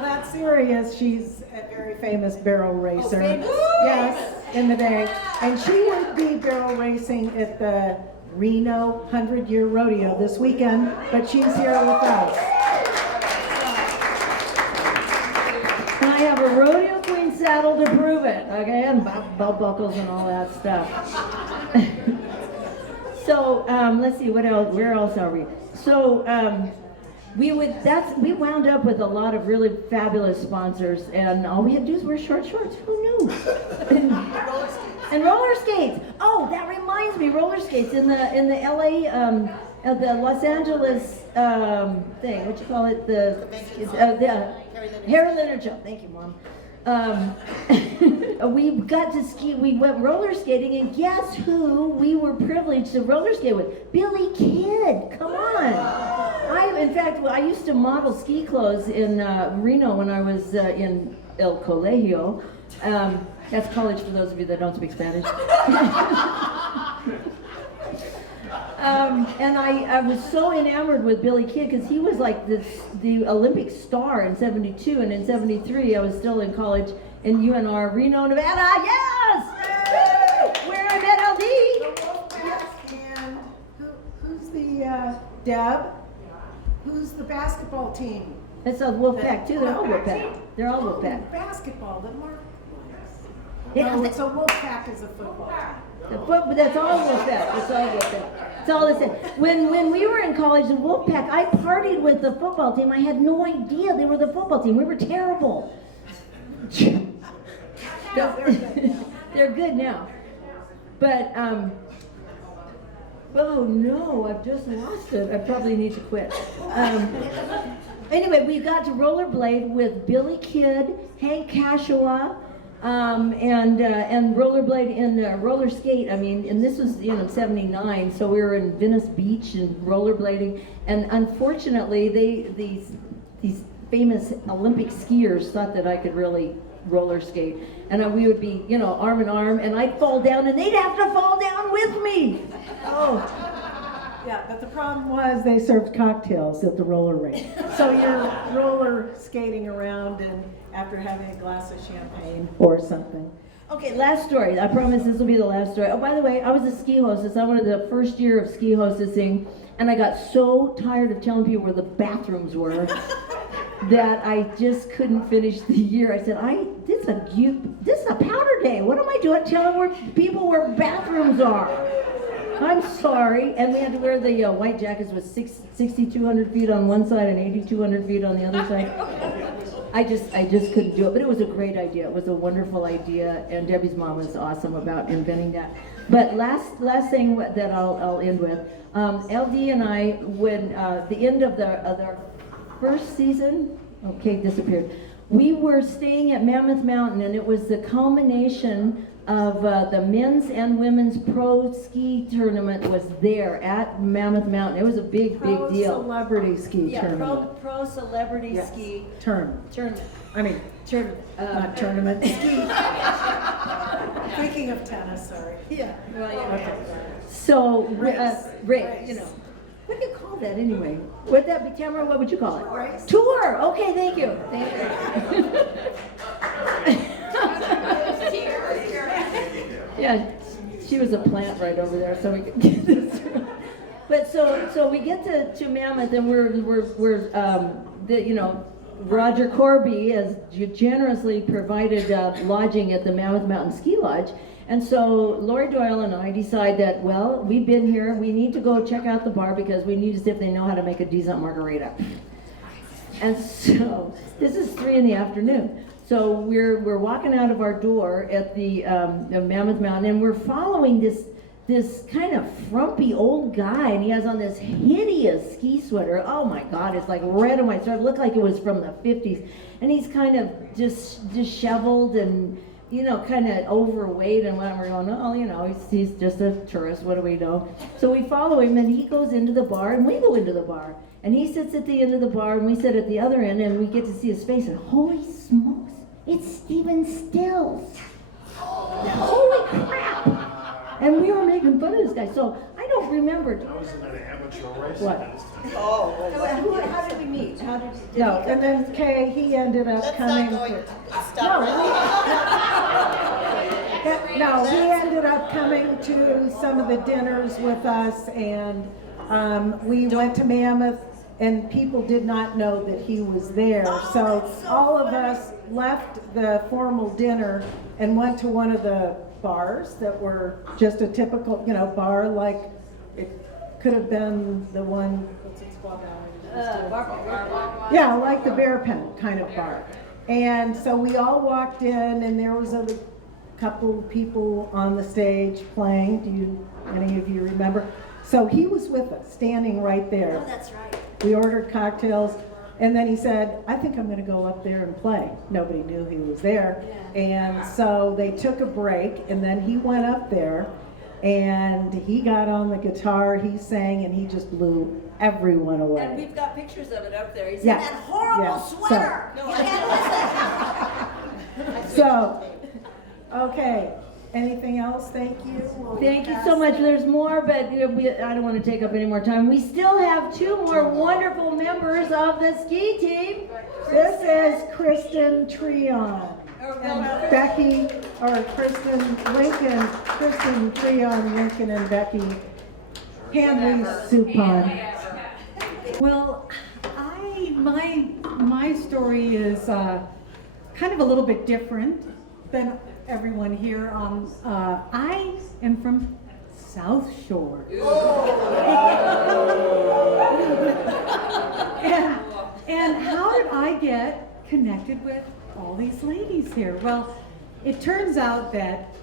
that's serious. She's a very famous barrel racer. Yes, in the day. And she would be barrel racing at the Reno 100-year rodeo this weekend, but she's here with us. And I have a rodeo queen saddle to prove it, okay, and belt buckles and all that stuff. So let's see, what else? Where else are we? So we wound up with a lot of really fabulous sponsors, and all we had to do is wear short shorts. Who knew? And roller skates. Oh, that reminds me, roller skates in the LA, the Los Angeles thing. What you call it? The Harry Leonard show. Thank you, Mom. we got to ski, we went roller skating, and guess who we were privileged to roller skate with? Billy Kidd, come on. In fact, I used to model ski clothes in Reno when I was in El Colegio. That's college for those of you that don't speak Spanish. And I was so enamored with Billy Kidd because he was like the Olympic star in '72, and in '73 I was still in college in UNR, Reno, Nevada. Yes! Woo! Where I met LD. And who's the Deb? Who's the basketball team? It's a Wolfpack too. They're all Wolfpack. They're all Wolfpack. Basketball that Mark likes. Yeah, No, it's a Wolfpack is a football team. But that's all Wolfpack. That's all Wolfpack. It's all the same. When we were in college in Wolfpack, I partied with the football team. I had no idea they were the football team. We were terrible. They're good now. But oh no, I've just lost it. I probably need to quit. Anyway, we got to rollerblade with Billy Kidd, Hank Cashua, and rollerblade in roller skate. I mean, and this was '79, so we were in Venice Beach and rollerblading. And unfortunately, these famous Olympic skiers thought that I could really roller skate, and we would be arm in arm, and I'd fall down, and they'd have to fall down with me. Oh. Yeah, but the problem was they served cocktails at the roller rink. So you're roller skating around and after having a glass of champagne or something. Okay, last story. I promise this will be the last story. Oh, by the way, I was a ski hostess. I went to the first year of ski hostessing, and I got so tired of telling people where the bathrooms were that I just couldn't finish the year. I said, this is a powder day. What am I doing telling people where bathrooms are? I'm sorry. And we had to wear the white jackets with 6,200 feet on one side and 8,200 feet on the other side. I just couldn't do it. But it was a great idea. It was a wonderful idea, and Debbie's mom was awesome about inventing that. But last thing that I'll end with, LD and I, when the end of the first season, Kate disappeared. We were staying at Mammoth Mountain, and it was the culmination of the men's and women's pro ski tournament was there at Mammoth Mountain. It was a big deal. Celebrity ski tournament. Pro celebrity ski Tournament. I mean, not tournament. Ski. Thinking of tennis, sorry. Yeah. Well, yeah. Okay. So, Race. race. What do you call that anyway? Would that be, Tamara, what would you call it? Race. Tour. Okay, thank you. Yeah, she was a plant right over there, so we could get this through. But so we get to Mammoth, and we're Roger Corby has generously provided lodging at the Mammoth Mountain Ski Lodge. And so Lori Doyle and I decide that, well, we've been here, we need to go check out the bar because we need to see if they know how to make a decent margarita. And so this is 3 p.m. So we're walking out of our door at the Mammoth Mountain, and we're following this kind of frumpy old guy, and he has on this hideous ski sweater. Oh my God, it's like red on my sweater. It looked like it was from the 50s. And he's kind of just disheveled and kind of overweight, and we're going, oh, he's just a tourist, what do we know? So we follow him, and he goes into the bar, and we go into the bar. And he sits at the end of the bar, and we sit at the other end, and we get to see his face, and holy smokes, it's Stephen Stills. Holy crap! And we were making fun of this guy, so I don't remember. I was in an amateur race. What? How did we meet? No, and then Kay, he ended up Let's coming. not go stop. No, he ended up coming to some of the dinners with us, and we went to Mammoth, and people did not know that he was there. So all of us left the formal dinner and went to one of the bars that were just a typical, bar, like it could have been the one. What's in Squaw Valley? Yeah, like the Bear Pen kind of bar. And so we all walked in, and there was a couple people on the stage playing. Do any of you remember? So he was with us, standing right there. Oh, that's right. We ordered cocktails. And then he said, I think I'm gonna go up there and play. Nobody knew he was there. And so they took a break, and then he went up there, and he got on the guitar, he sang, and he just blew everyone away. And we've got pictures of it up there. He's Yeah. in that horrible Yeah. sweater. No, I can't So, okay, anything else? Thank you. We'll Thank you pass so much. it. There's more, but I don't want to take up any more time. We still have two more wonderful members of the ski team. This is Kristen Treon. And Becky, or Kristen Lincoln, Kristen Treon, Lincoln, and Becky Hanley Supon. Well, my story is kind of a little bit different than everyone here. I am from South Shore. and how did I get connected with all these ladies here? Well, it turns out that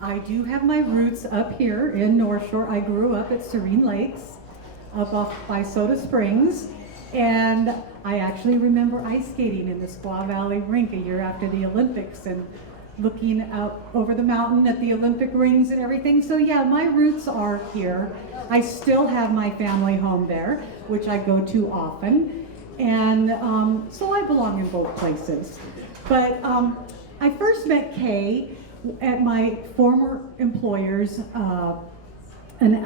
I do have my roots up here in North Shore. I grew up at Serene Lakes, up off by Soda Springs, and I actually remember ice skating in the Squaw Valley rink a year after the Olympics and looking out over the mountain at the Olympic rings and everything. So yeah, my roots are here. I still have my family home there, which I go to often, and so I belong in both places. But I first met Kay at my former employer's, and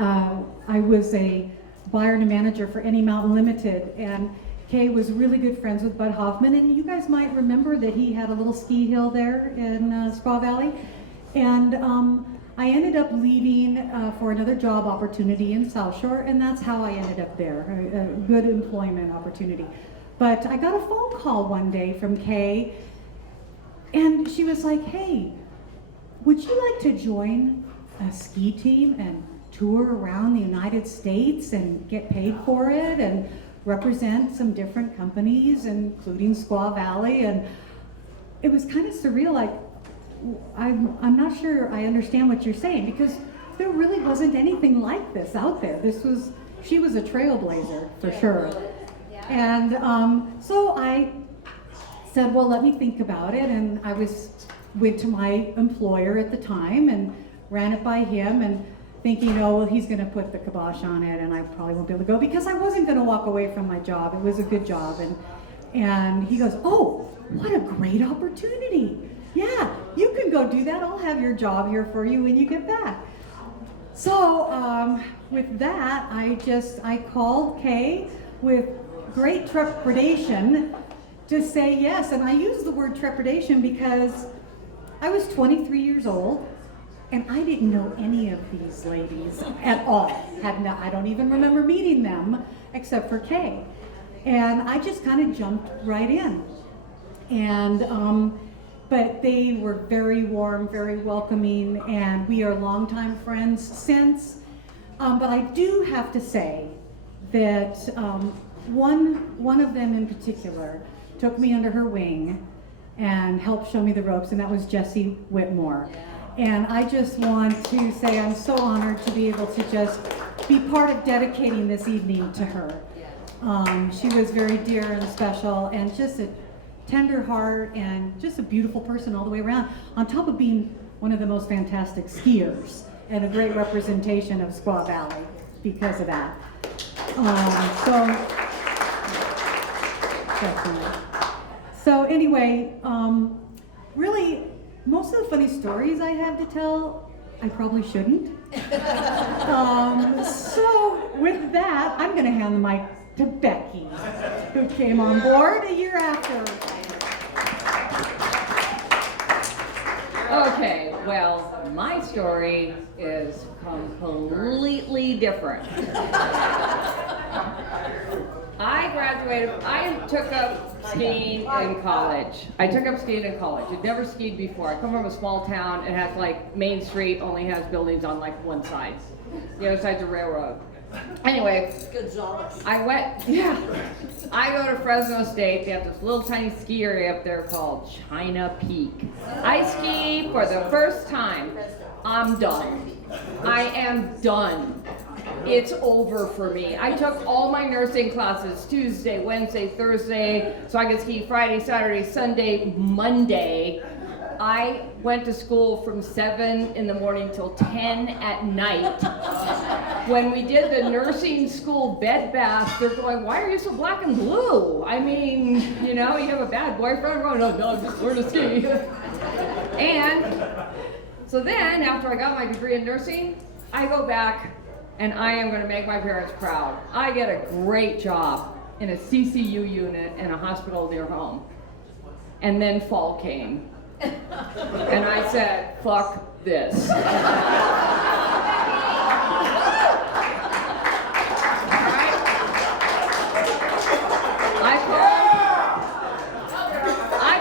I was a buyer and a manager for Any Mountain Limited, and Kay was really good friends with Bud Hoffman, and you guys might remember that he had a little ski hill there in Squaw Valley, and I ended up leaving for another job opportunity in South Shore, and that's how I ended up there, a good employment opportunity. But I got a phone call one day from Kay, and she was like, hey, would you like to join a ski team and tour around the United States and get paid for it and represent some different companies, including Squaw Valley? And it was kind of surreal, like, I'm not sure I understand what you're saying, because there really wasn't anything like this out there. She was a trailblazer for sure. And so I said, well, let me think about it, and I went to my employer at the time and ran it by him, and thinking, oh, well, he's going to put the kibosh on it, and I probably won't be able to go, because I wasn't going to walk away from my job. It was a good job. And he goes, oh, what a great opportunity. Yeah, you can go do that. I'll have your job here for you when you get back. So with that, I called Kay with great trepidation to say yes. And I use the word trepidation because I was 23 years old, and I didn't know any of these ladies at all. I don't even remember meeting them except for Kay. And I just kind of jumped right in. And but they were very warm, very welcoming, and we are longtime friends since. But I do have to say that one of them in particular took me under her wing and helped show me the ropes, and that was Jessie Whitmore. And I just want to say I'm so honored to be able to just be part of dedicating this evening to her. She was very dear and special, and just a tender heart, and just a beautiful person all the way around, on top of being one of the most fantastic skiers and a great representation of Squaw Valley because of that. So anyway, really, most of the funny stories I have to tell, I probably shouldn't. So with that, I'm going to hand the mic to Becky, who came on board a year after. Okay, well, my story is completely different. I took up skiing in college. I'd never skied before. I come from a small town. It has like Main Street only has buildings on like one side. The other side's a railroad. Anyway, Gonzalez. I go to Fresno State. They have this little tiny ski area up there called China Peak. I ski for the first time. I'm done. I am done. it's over for me. I took all my nursing classes Tuesday, Wednesday, Thursday, so I could ski Friday, Saturday, Sunday, Monday. I went to school from 7 in the morning till 10 at night. When we did the nursing school bed bath, they're going, why are you so black and blue? I mean, you know, you have a bad boyfriend? I'm going, no, I'm just learning to ski. And so then, after I got my degree in nursing, I go back and I am going to make my parents proud. I get a great job in a CCU unit in a hospital near home. And then fall came. And I said, fuck this. I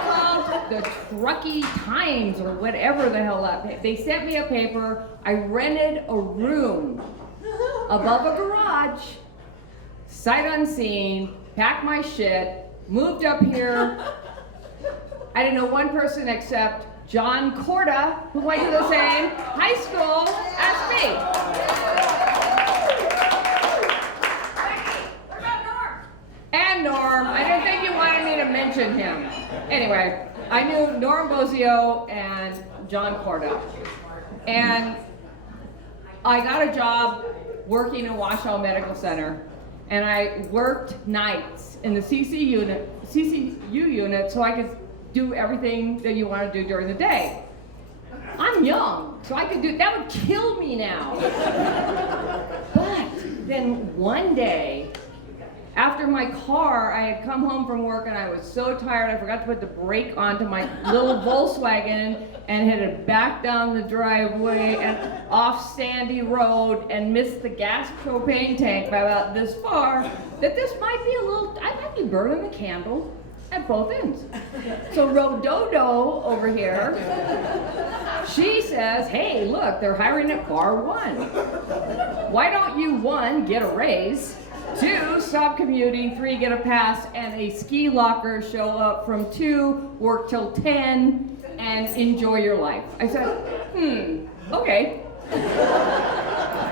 called the Truckee Times or whatever the hell that. They sent me a paper. I rented a room above a garage, sight unseen, packed my shit, moved up here. I didn't know one person except John Corda, who went to the same high school as me. And Norm. I didn't think you wanted me to mention him. Anyway, I knew Norm Bozio and John Corda. And I got a job working in Washoe Medical Center. And I worked nights in the CCU unit so I could do everything that you want to do during the day. I'm young, so I could do, that would kill me now. But then one day, after my car, I had come home from work and I was so tired, I forgot to put the brake onto my little Volkswagen and had it back down the driveway and off Sandy Road and missed the gas propane tank by about this far, that this might be a little, I might be burning the candle at both ends. So Rododo over here, she says, hey, look, they're hiring at Bar 1. Why don't you, 1, get a raise, 2, stop commuting, 3, get a pass, and a ski locker, show up from 2, work till 10, and enjoy your life. I said, okay.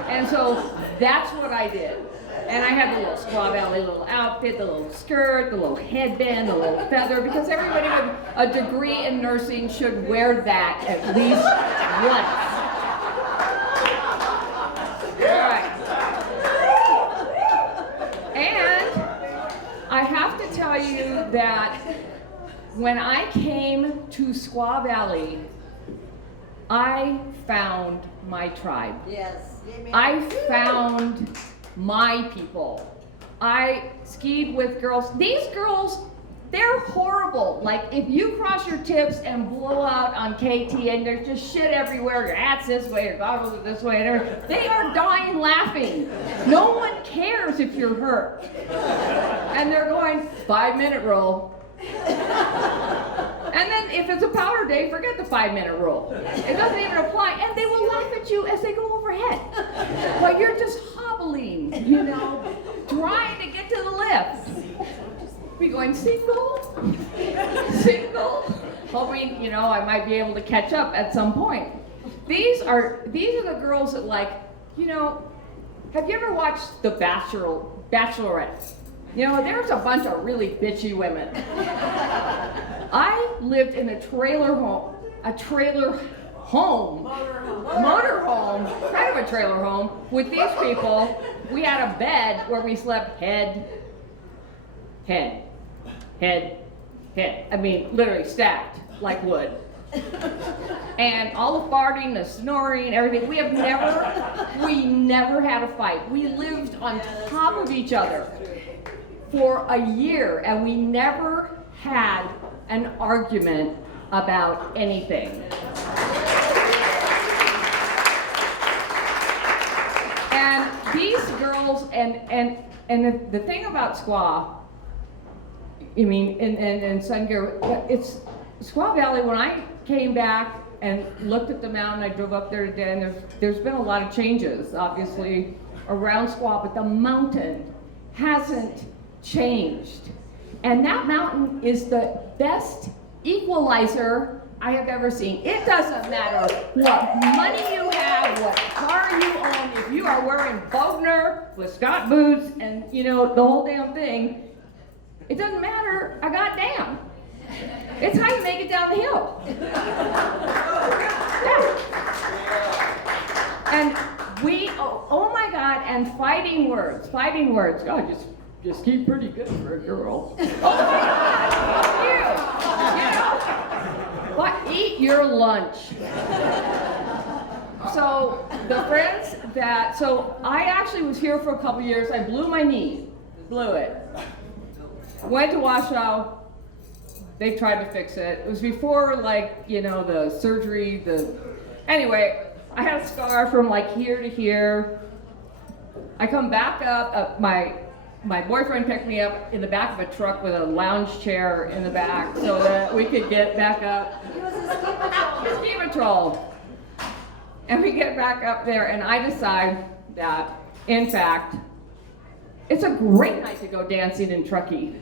And so that's what I did. And I had the little Squaw Valley little outfit, the little skirt, the little headband, the little feather, because everybody with a degree in nursing should wear that at least once. All right. And I have to tell you that when I came to Squaw Valley, I found my tribe. Yes. Amen. I found my people. I skied with girls. These girls, they're horrible. Like, if you cross your tips and blow out on KT and there's just shit everywhere, your hat's this way, your goggles are this way, and everything, they are dying laughing. No one cares if you're hurt. And they're going, 5-minute rule. And then if it's a powder day, forget the 5-minute rule. It doesn't even apply, and they will laugh at you as they go overhead. But you're just hobbling, you know, trying to get to the lift. We going single, hoping, you know, I might be able to catch up at some point. These are the girls that, like, you know, have you ever watched The Bachelorette? You know, there's a bunch of really bitchy women. I lived in a trailer home, motorhome, kind of a trailer home, with these people. We had a bed where we slept head. I mean, literally stacked like wood. And all the farting, the snoring, everything. We never had a fight. We lived on top of each other for a year, and we never had an argument about anything. And these girls, and the thing about Squaw, I mean, and SunGer, it's Squaw Valley. When I came back and looked at the mountain, I drove up there today, and there's been a lot of changes, obviously, around Squaw, but the mountain hasn't changed. And that mountain is the best equalizer I have ever seen. It doesn't matter what money you have, what car you own, if you are wearing Bogner with Scott boots and, you know, the whole damn thing. It doesn't matter a goddamn. It's how you make it down the hill. Yeah. And oh my God, and fighting words. God, just keep pretty good for a girl. Oh my God, you know, but eat your lunch. So the friends so I actually was here for a couple years. I blew my knee, blew it. Went to Washoe. They tried to fix it. It was before, like, you know, the surgery, anyway, I had a scar from like here to here. I come back up, my boyfriend picked me up in the back of a truck with a lounge chair in the back so that we could get back up. He was a ski Patrol. And we get back up there and I decide that, in fact, it's a great night to go dancing in Truckee.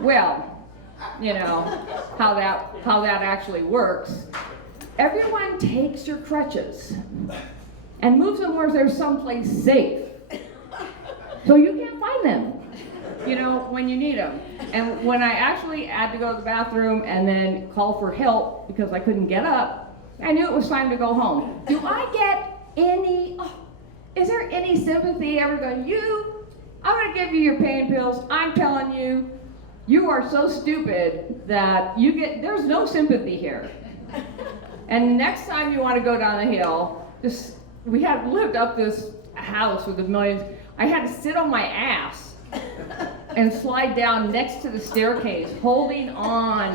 Well, you know, how that actually works. Everyone takes your crutches and moves them where there's someplace safe. So you can't find them, you know, when you need them. And when I actually had to go to the bathroom and then call for help because I couldn't get up, I knew it was time to go home. Do I get is there any sympathy ever going, I'm gonna give you your pain pills, I'm telling you, you are so stupid that there's no sympathy here. And next time you want to go down the hill, we had lived up this house with the millions. I had to sit on my ass and slide down next to the staircase, holding on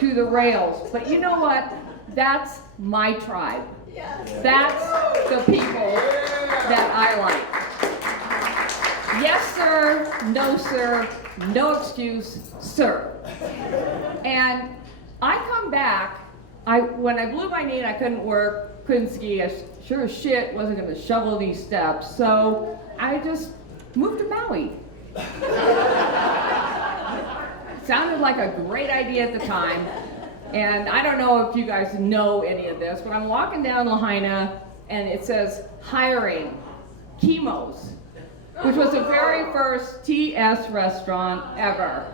to the rails. But you know what? That's my tribe. That's the people that I like. Yes, sir. No, sir. No excuse, sir. And I come back. When I blew my knee and I couldn't work, couldn't ski, I sure as shit wasn't going to shovel these steps. So I just moved to Maui. Sounded like a great idea at the time. And I don't know if you guys know any of this, but I'm walking down Lahaina and it says hiring Chemo's, which was the very first TS restaurant ever.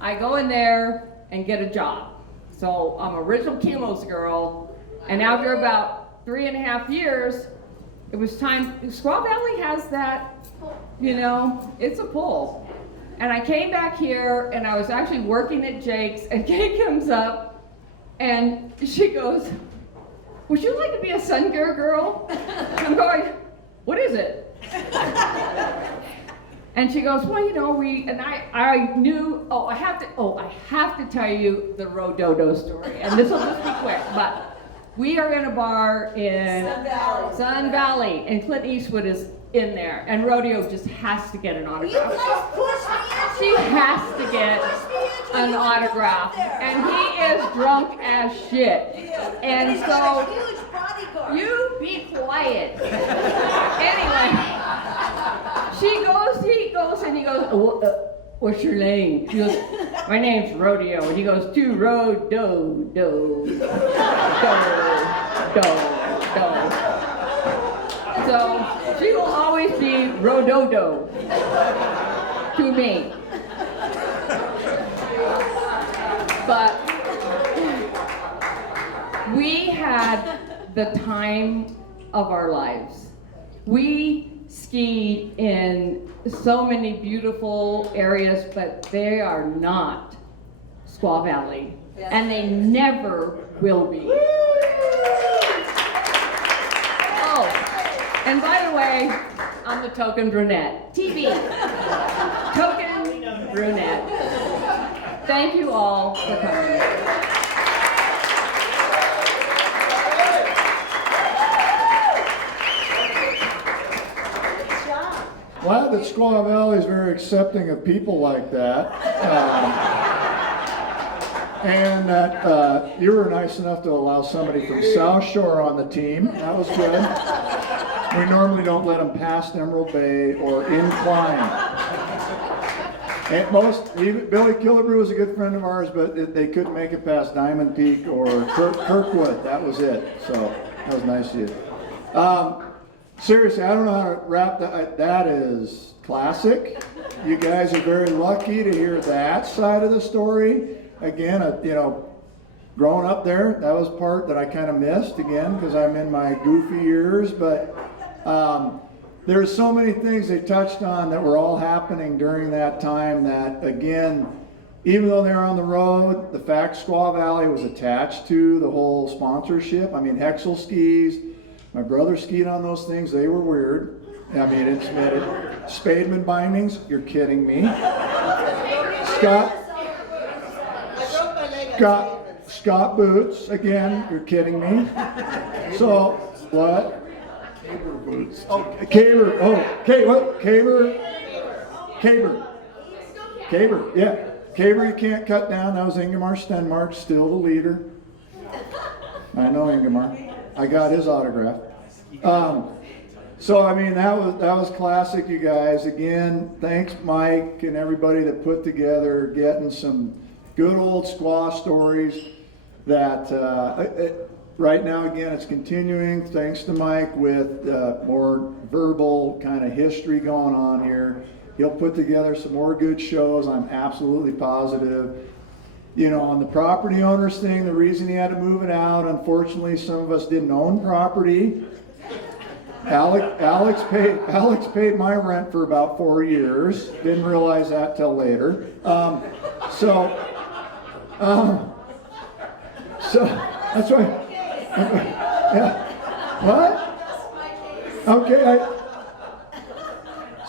I go in there and get a job. So I'm original Chemo's girl, and after about 3.5 years, it was time. Squaw Valley has that, you know, it's a pull. And I came back here, and I was actually working at Jake's, and Kate comes up, and she goes, would you like to be a SunGer girl? I'm going, what is it? And she goes, well, you know, I knew, I have to tell you the Rododo story, and this will just be quick, but we are in a bar in Sun Valley, and Clint Eastwood is in there, and Rodeo just has to get an autograph. She has to get an autograph, and he is drunk as shit. And so, you be quiet. Anyway, he goes, and he goes, what's your name? She goes, my name's Rodeo. And he goes, to Rodo, do. So, she will always be Rododo to me. But we had the time of our lives. We skied in so many beautiful areas, but they are not Squaw Valley, and they never will be. Oh, and by the way, I'm the token brunette. TV. Token brunette. Thank you all for coming. Glad that Squaw Valley is very accepting of people like that. And that you were nice enough to allow somebody from South Shore on the team. That was good. We normally don't let them past Emerald Bay or incline. And Billy Killebrew was a good friend of ours, but they couldn't make it past Diamond Peak or Kirkwood. That was it. So that was nice of you. seriously, I don't know how to wrap that. That is classic. You guys are very lucky to hear that side of the story. Again, you know, growing up there, that was part that I kind of missed again because I'm in my goofy years. But there's so many things they touched on that were all happening during that time that, again, even though they were on the road, the fact Squaw Valley was attached to the whole sponsorship. I mean, Hexel skis. My brother skied on those things. They were weird. I mean, it's admitted. Spademan bindings. You're kidding me. Scott boots. Again, you're kidding me. So what? Caber boots. Oh, caber. Oh, what? Caber. Yeah. Caber you can't cut down. That was Ingemar Stenmark, still the leader. I know Ingemar. I got his autograph. So I mean that was classic, you guys. Again, thanks Mike and everybody that put together getting some good old squaw stories that right now again it's continuing thanks to Mike with more verbal kind of history going on here. He'll put together some more good shows, I'm absolutely positive. You know, on the property owners thing, the reason he had to move it out, unfortunately some of us didn't own property. Alex paid my rent for about 4 years. Didn't realize that till later. So that's why. Yeah. What? Okay.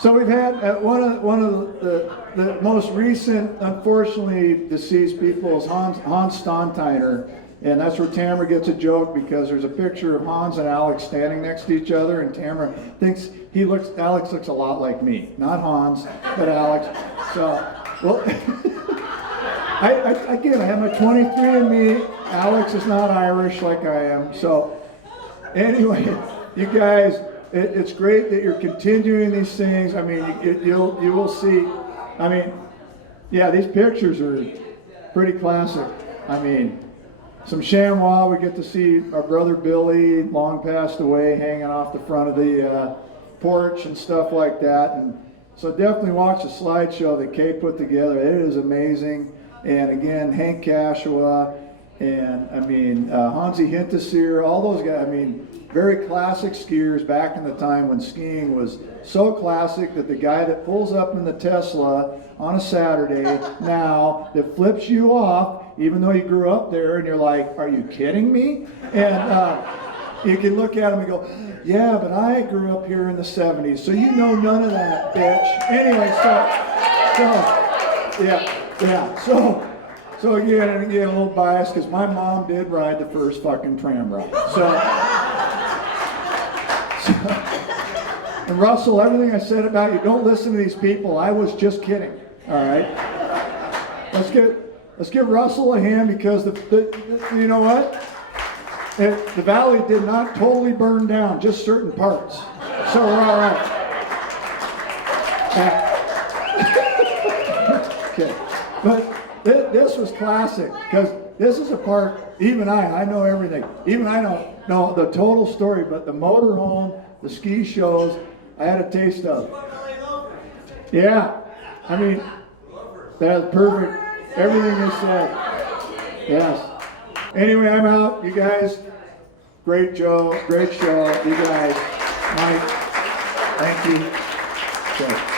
So we've had one of the most recent, unfortunately deceased people is Hans Stonteiner, and that's where Tamara gets a joke because there's a picture of Hans and Alex standing next to each other, and Tamara thinks Alex looks a lot like me, not Hans, but Alex. So, well, I have my 23andMe. Alex is not Irish like I am. So, anyway, you guys. It's great that you're continuing these things. I mean, you will see. I mean, yeah, these pictures are pretty classic. I mean, some chamois. We get to see our brother Billy, long passed away, hanging off the front of the porch and stuff like that. And so definitely watch the slideshow that Kay put together. It is amazing. And again, Hank Cashua, and I mean, Hansi Hinterseer, all those guys. I mean, very classic skiers back in the time when skiing was so classic that the guy that pulls up in the Tesla on a Saturday now that flips you off, even though you grew up there, and you're like, are you kidding me? And you can look at him and go, yeah, but I grew up here in the 70s, so you know none of that, bitch. Anyway, so again, and again, a little biased because my mom did ride the first fucking tram ride. And Russell, everything I said about you, don't listen to these people. I was just kidding. All right. Let's give Russell a hand because you know what? The valley did not totally burn down, just certain parts. So we're all right. Okay, but this was classic because this is a part. Even I know everything. Even I don't know the total story, but the motorhome, the ski shows, I had a taste of. Yeah, I mean, that's perfect. Everything you said. Yes. Anyway, I'm out. You guys, great show. You guys, Mike, thank you. Okay.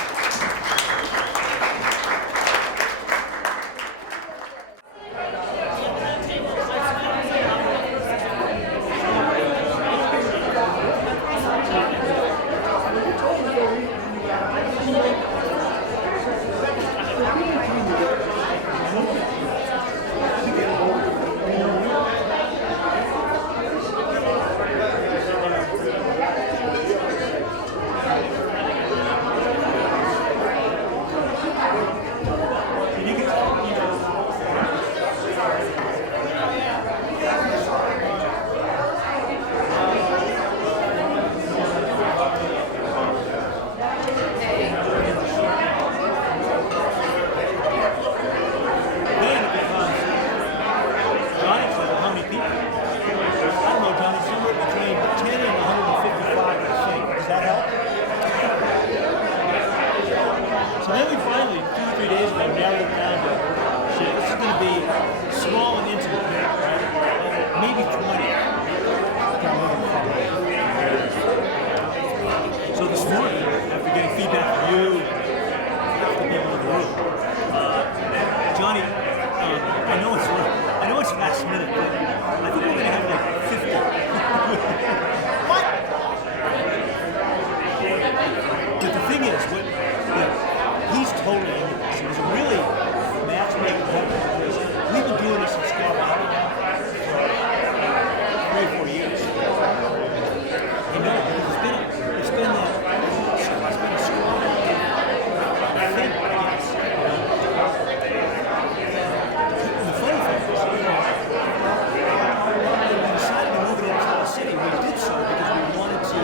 But the thing is, he's totally into this. It was a really matchmaking company because we've been doing this in Squaw Valley now for 3 or 4 years. You know, because it's been a Squaw thing, I guess. And the funny thing is, when we decided to move it into the city, we did so because we wanted to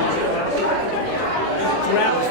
grab